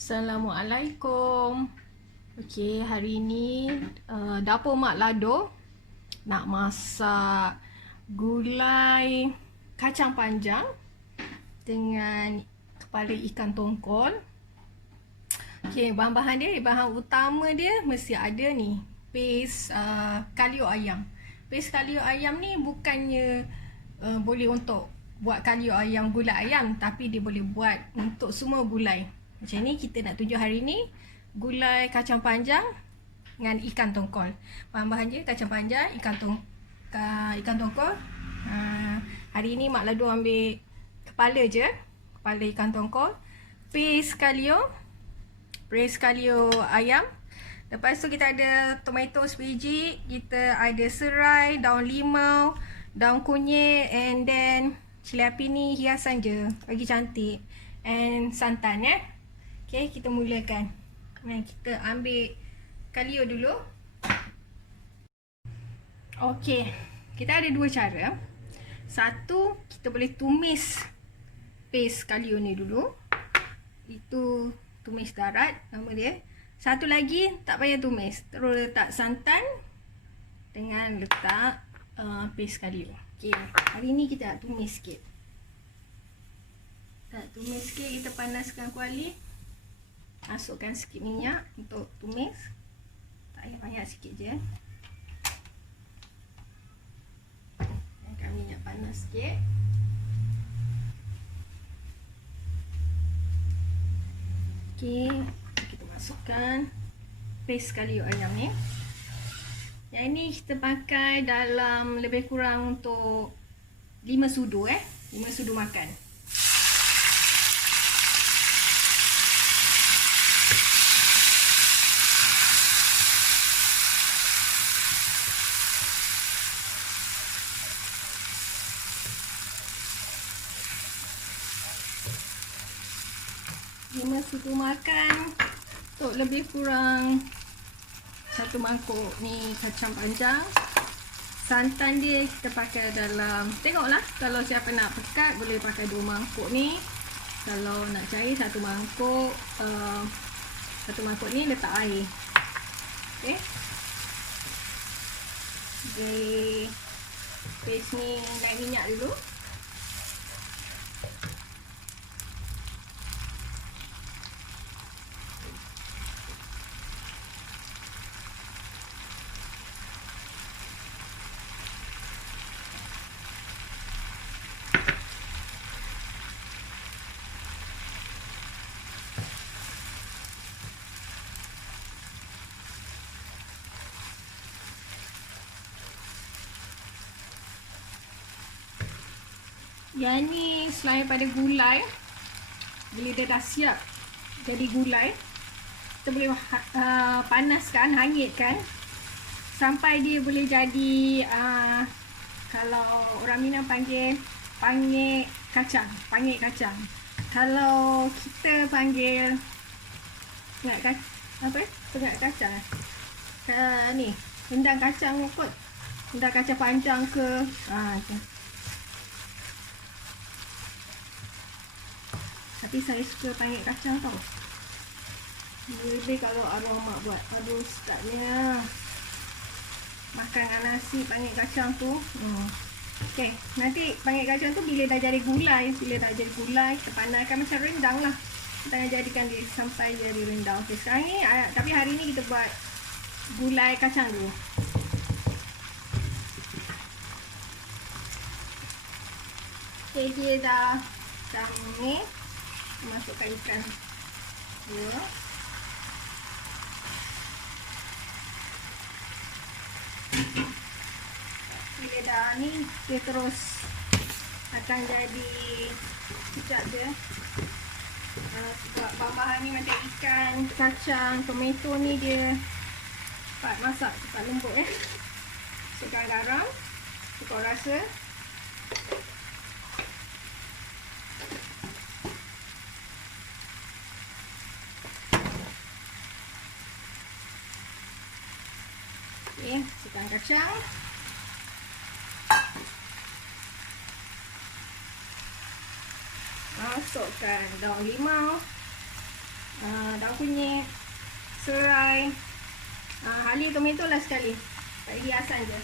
Assalamualaikum. Okey, hari ni dapur Mak Lado nak masak gulai kacang panjang dengan kepala ikan tongkol. Okey, bahan-bahan dia, bahan utama dia mesti ada ni, paste kalio ayam. Paste kalio ayam ni bukannya boleh untuk buat kalio ayam gulai ayam, tapi dia boleh buat untuk semua gulai. Macam ni kita nak tunjuk hari ni gulai kacang panjang dengan ikan tongkol. Bahan-bahan dia kacang panjang, ikan tongkol. Hari ni Mak Lado ambil kepala je, kepala ikan tongkol. Paste kalio ayam. Lepas tu kita ada tomato sebiji, kita ada serai, daun limau, daun kunyit, and then cili api ni hiasan je, bagi cantik, and santan ya. Okay, kita mulakan. Kita ambil kalio dulu. Okay, kita ada dua cara. Satu, kita boleh tumis paste kalio ni dulu. Itu tumis darat nama dia. Satu lagi tak payah tumis, terus letak santan dengan letak paste kalio. Okay, hari ni kita nak tumis sikit. Kita panaskan kuali. Masukkan sikit minyak untuk tumis. Tak payah banyak, sikit je. Biarkan minyak panas sikit. Okey, kita masukkan paste kalio ayam ni. Yang ini kita pakai dalam lebih kurang untuk 5 sudu 5 sudu makan. Sudu makan untuk lebih kurang 1 mangkuk ni kacang panjang. Santan dia kita pakai dalam, tengoklah, kalau siapa nak pekat boleh pakai 2 mangkuk ni. Kalau nak cair 1 mangkuk, 1 mangkuk ni letak air. Okey, jadi paste ni naik minyak dulu. Yang ni selain pada gulai, bila dia dah siap jadi gulai, kita boleh panaskan, hangitkan sampai dia boleh jadi kalau orang Minang panggil pangit kacang. Kalau kita panggil pengak kacang ni, rendang kacang kot, rendang kacang panjang ke okay. Tapi saya suka pangit kacang tau. Lebih kalau arwah mak buat. Aduh, sedapnya makan dengan nasi pangit kacang tu. Okay, nanti pangit kacang tu bila dah jadi gulai, kita panaskan macam rendang lah. Kita nak jadikan dia sampai jadi rendang. Okay, sekarang ni, tapi hari ni kita buat gulai kacang dulu. Okay, dia dah ni. Masukkan ikan dulu. Bila dah ni, dia terus akan jadi sekejap je. Sebab bahan-bahan ni macam ikan, kacang, tomato ni dia cepat masak, cepat lembut Masukkan garam, cukup rasa. Masukkan kacang. Masukkan daun limau. daun kunyit, serai, hali tomato lah sekali. Tak hiasan je.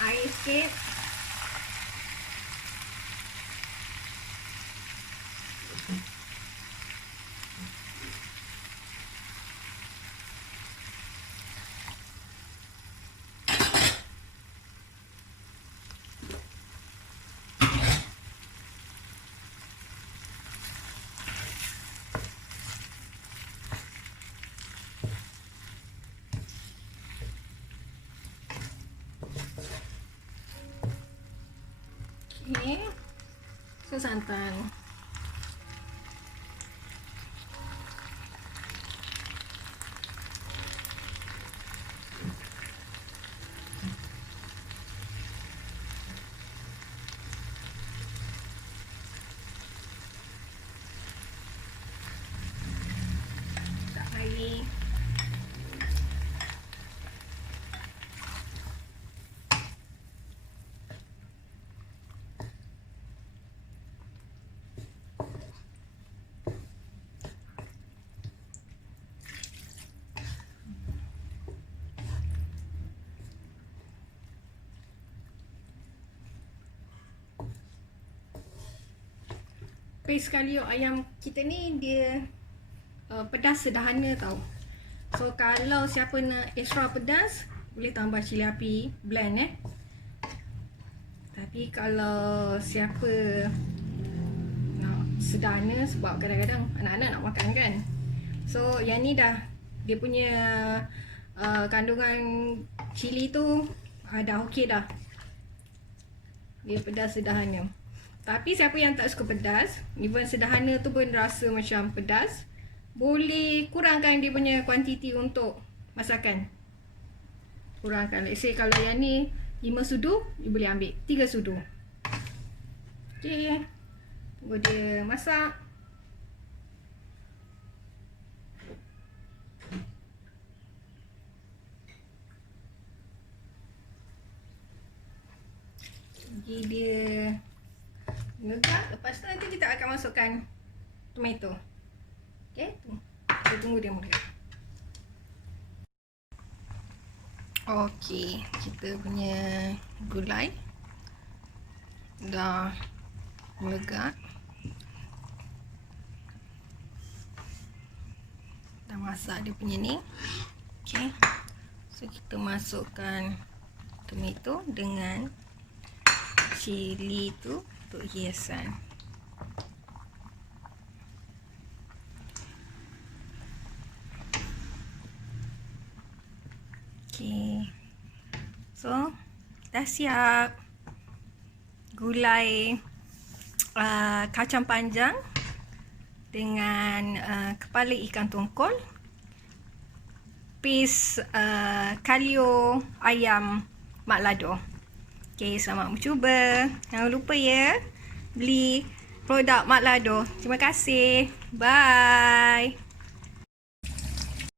Air sikit. Okay. So santan. Tak air. Paste kalio ayam kita ni dia pedas sederhana tau. So kalau siapa nak extra pedas, boleh tambah cili api blend Tapi kalau siapa nak sederhana, sebab kadang-kadang anak-anak nak makan kan. So yang ni dah dia punya kandungan cili tu dah okey dah. Dia pedas sederhana. Tapi siapa yang tak suka pedas, even sederhana tu pun rasa macam pedas, boleh kurangkan dia punya kuantiti untuk masakan. Kurangkan. Let's say kalau yang ni 5 sudu, you boleh ambil 3 sudu. Okay. Tunggu dia masak. Jadi dia megah. Lepas tu nanti kita akan masukkan tomato. Okay, kita tunggu dia megah. Okay, kita punya gulai dah megah. Dah masak dia punya ni. Okay, so kita masukkan tomato dengan cili tu untuk hiasan. Okay, so dah siap gulai kacang panjang dengan kepala ikan tongkol, paste kalio ayam Mak Lado. Okay, selamat mencuba. Jangan lupa ya, beli produk Mak Lado. Terima kasih. Bye.